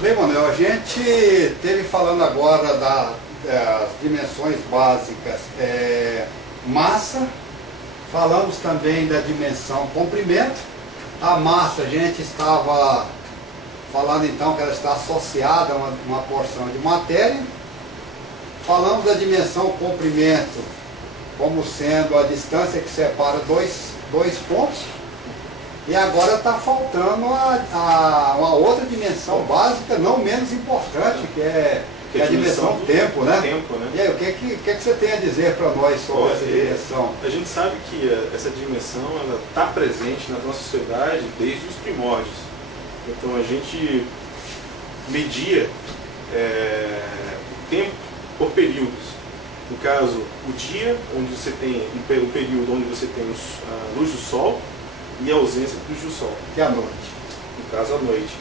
Bem, Manuel, a gente teve falando agora das dimensões básicas, massa, falamos também da dimensão comprimento. A massa a gente estava falando então que ela está associada a uma porção de matéria. Falamos da dimensão comprimento como sendo a distância que separa dois pontos. E agora está faltando uma outra dimensão básica, não menos importante, que é a dimensão tempo, né? Tempo, né? E aí, o que você tem a dizer para nós sobre essa dimensão? A gente sabe que essa dimensão está presente na nossa sociedade desde os primórdios. Então a gente media o tempo por períodos. No caso, o dia, onde você tem o período onde você tem a luz do sol e a ausência da luz do sol. Que é a noite. No caso, a noite.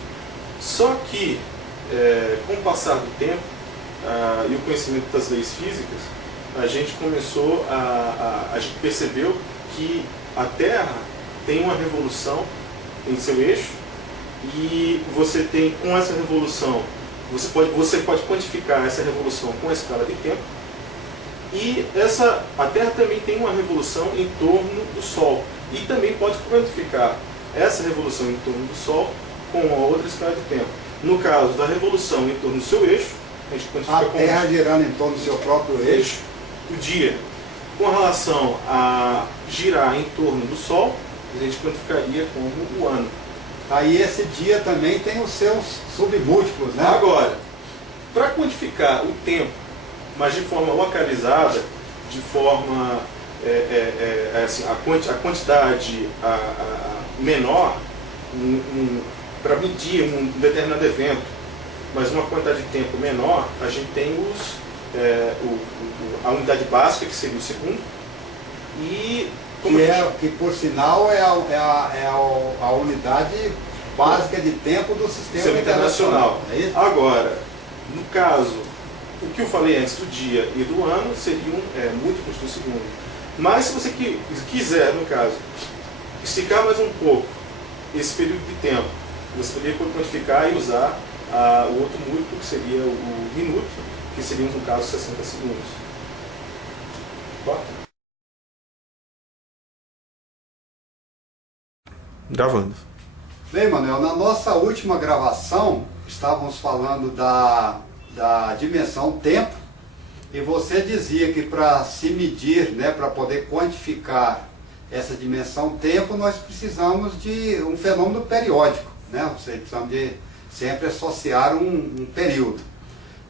Só que, com o passar do tempo e o conhecimento das leis físicas, a gente começou a gente percebeu que a Terra tem uma revolução em seu eixo, e você tem, com essa revolução, você pode quantificar essa revolução com a escala de tempo, e a Terra também tem uma revolução em torno do Sol, e também pode quantificar essa revolução em torno do Sol com uma outra escala de tempo. No caso da revolução em torno do seu eixo, a gente quantifica a Terra girando em torno do seu próprio eixo. O dia, com relação a girar em torno do Sol, a gente quantificaria como o ano. Aí esse dia também tem os seus submúltiplos, né? Agora, para quantificar o tempo, mas de forma localizada, de forma assim, a quantidade menor, para medir um determinado evento, mas uma quantidade de tempo menor, a gente tem a unidade básica, que seria o segundo, e que por sinal é a unidade básica de tempo do sistema internacional. É isso? Agora, no caso, o que eu falei antes do dia e do ano seriam múltiplos do segundo. Mas se você quiser, no caso, esticar mais um pouco esse período de tempo, você poderia quantificar e usar o outro múltiplo, que seria o minuto, que seriam, no caso, 60 segundos. Gravando. Bem, Manuel, na nossa última gravação, estávamos falando da dimensão tempo, e você dizia que para se medir, né, para poder quantificar essa dimensão tempo, nós precisamos de um fenômeno periódico, né? Você precisa de sempre associar um período.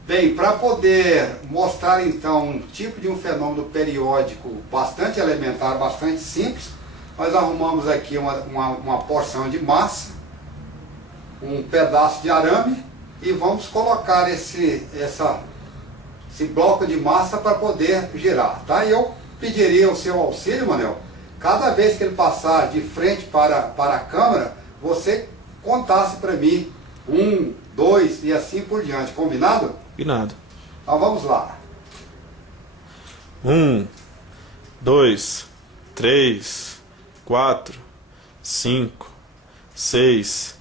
Bem, para poder mostrar então um tipo de um fenômeno periódico bastante elementar, bastante simples, nós arrumamos aqui uma porção de massa, um pedaço de arame, e vamos colocar esse bloco de massa para poder girar, tá? E eu pediria o seu auxílio, Manuel, cada vez que ele passar de frente para a câmera, você contasse para mim 1, 2 e assim por diante, combinado? Combinado. Então vamos lá. 1, 2, 3, 4, 5, 6,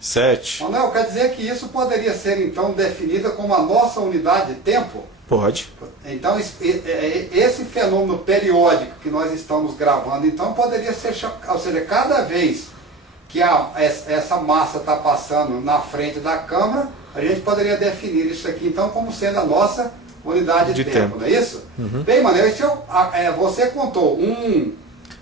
7. Manuel, quer dizer que isso poderia ser então definida como a nossa unidade de tempo? Pode. Então esse fenômeno periódico que nós estamos gravando, então poderia ser, ou seja, cada vez que essa massa está passando na frente da câmera, a gente poderia definir isso aqui então como sendo a nossa unidade de tempo, não é isso? Uhum. Bem, Manuel, você contou 1,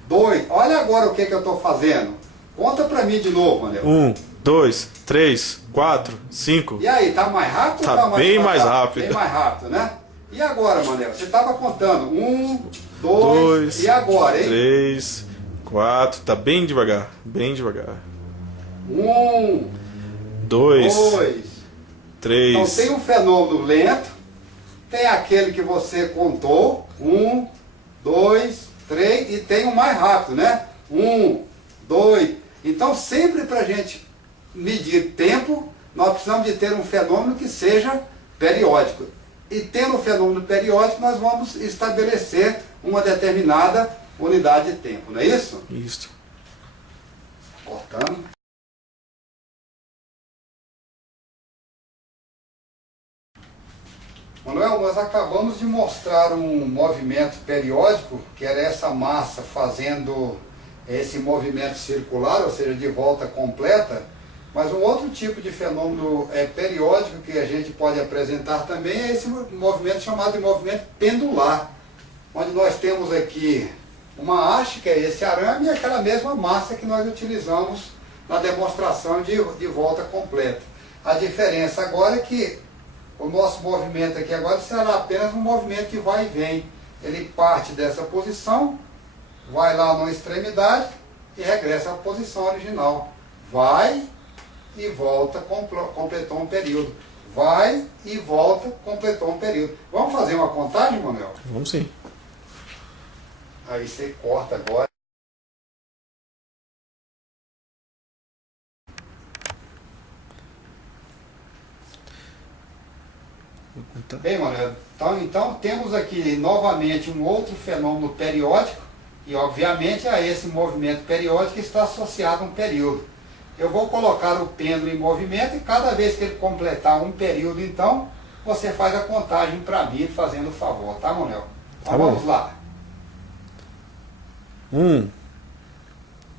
2, olha agora o que eu estou fazendo. Conta para mim de novo, Manuel. 1, 2, 3, 4, 5. E aí, tá mais rápido tá ou tá mais bem mais rápido? Bem mais rápido, né? E agora, Manuel? Você estava contando 1, 2, e agora, hein? 3, 4, tá bem devagar, bem devagar. 1, 2, 3. Então tem um fenômeno lento, tem aquele que você contou, 1, 2, 3, e tem o mais rápido, né? 1, 2. Então sempre para a gente medir tempo, nós precisamos de ter um fenômeno que seja periódico. E tendo o fenômeno periódico, nós vamos estabelecer uma determinada unidade de tempo, não é isso? Isso. Cortando. Manuel, nós acabamos de mostrar um movimento periódico, que era essa massa fazendo esse movimento circular, ou seja, de volta completa, mas um outro tipo de fenômeno periódico que a gente pode apresentar também é esse movimento chamado de movimento pendular, onde nós temos aqui uma haste, que é esse arame, e aquela mesma massa que nós utilizamos na demonstração de volta completa. A diferença agora é que o nosso movimento aqui agora será apenas um movimento de vai e vem. Ele parte dessa posição, vai lá na extremidade e regressa à posição original. Vai e volta, completou um período. Vai e volta, completou um período. Vamos fazer uma contagem, Manuel? Vamos sim. Aí você corta agora. Bem, Manuel, então temos aqui novamente um outro fenômeno periódico e obviamente a esse movimento periódico está associado um período. Eu vou colocar o pêndulo em movimento e cada vez que ele completar um período, então, você faz a contagem para mim, fazendo o favor, tá, Manuel? Então tá bom. Vamos lá. 1,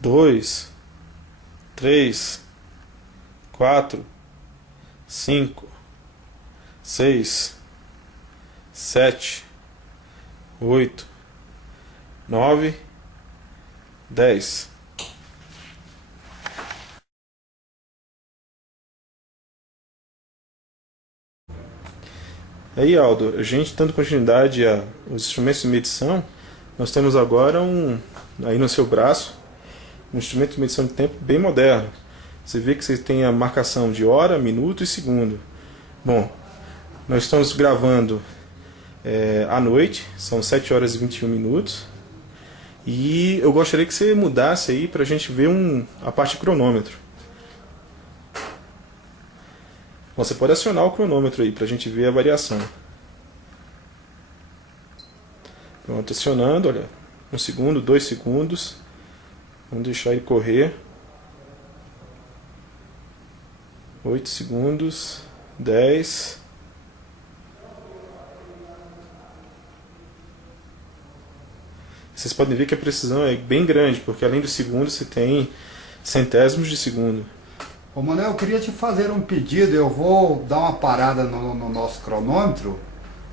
2, 3, 4, 5, 6, 7, 8, 9, 10. Aí, Aldo, a gente dando continuidade aos instrumentos de medição, nós temos agora aí no seu braço, um instrumento de medição de tempo bem moderno. Você vê que você tem a marcação de hora, minuto e segundo. Bom, nós estamos gravando à noite, são 7 horas e 21 minutos. E eu gostaria que você mudasse aí para a gente ver a parte de cronômetro. Você pode acionar o cronômetro aí para a gente ver a variação. Pronto, acionando, olha, 1 segundo, 2 segundos. Vamos deixar ele correr. 8 segundos, 10. Vocês podem ver que a precisão é bem grande, porque além do segundo você tem centésimos de segundo. Ô Manuel, eu queria te fazer um pedido. Eu vou dar uma parada no nosso cronômetro,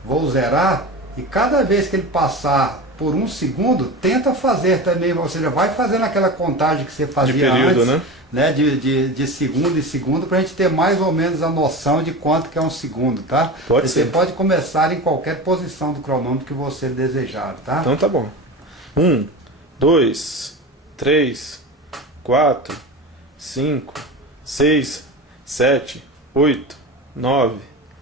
vou zerar, e cada vez que ele passar por 1 segundo, tenta fazer também, ou seja, vai fazendo aquela contagem que você fazia de período, antes, né? De segundo em segundo, para a gente ter mais ou menos a noção de quanto que é 1 segundo, tá? Pode você ser. pode começar em qualquer posição do cronômetro que você desejar, tá? Então tá bom. 1, 2, 3, 4, 5, 6, 7, 8, 9,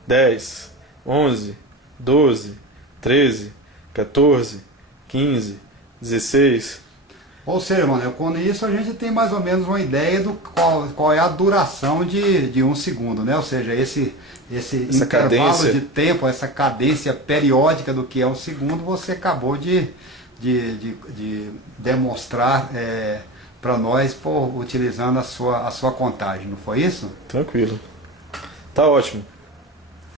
10, 11, 12, 13, 14, 15, 16. Ou seja, Manuel, com isso a gente tem mais ou menos uma ideia do qual é a duração de 1 segundo, né? Ou seja, essa intervalo cadência de tempo, essa cadência periódica do que é 1 segundo, você acabou de demonstrar para nós utilizando a sua contagem, não foi isso? Tranquilo. Tá ótimo.